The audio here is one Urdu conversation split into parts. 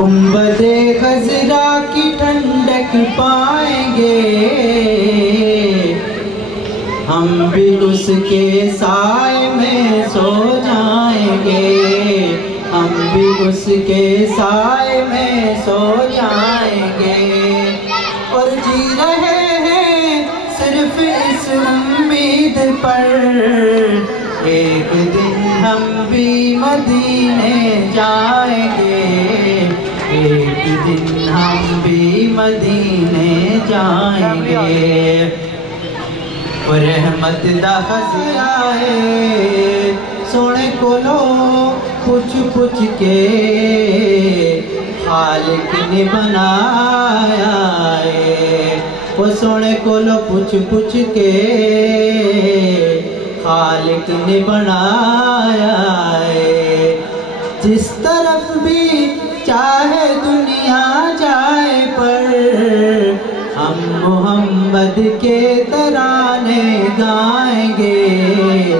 گنبد خضرا کی ٹھنڈک پائیں گے، ہم بھی اس کے سائے میں سو جائیں گے، ہم بھی اس کے سائے میں سو جائیں گے، اور جی رہے ہیں صرف اس امید پر، ایک دن ہم بھی مدینے جائیں گے، ایک دن ہم بھی مدینے جائیں گے۔ رحمت دا خزانہ ہے سونے کولو پوچھ پوچھ کے، خالق نے بنایا ہے، وہ سونے کولو پوچھ پوچھ کے خالق نے بنایا ہے، جس طرف بھی چاہے دنیا جائے پر ہم محمد کے ترانے گائیں گے،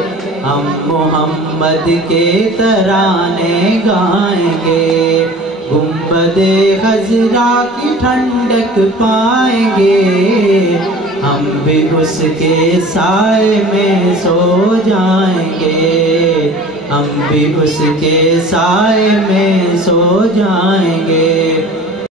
ہم محمد کے ترانے گائیں گے، گنبد خضرا کی ٹھنڈک پائیں گے، ہم بھی اس کے سائے میں سو جائیں گے، ہم بھی اس کے سائے میں سو جائیں گے۔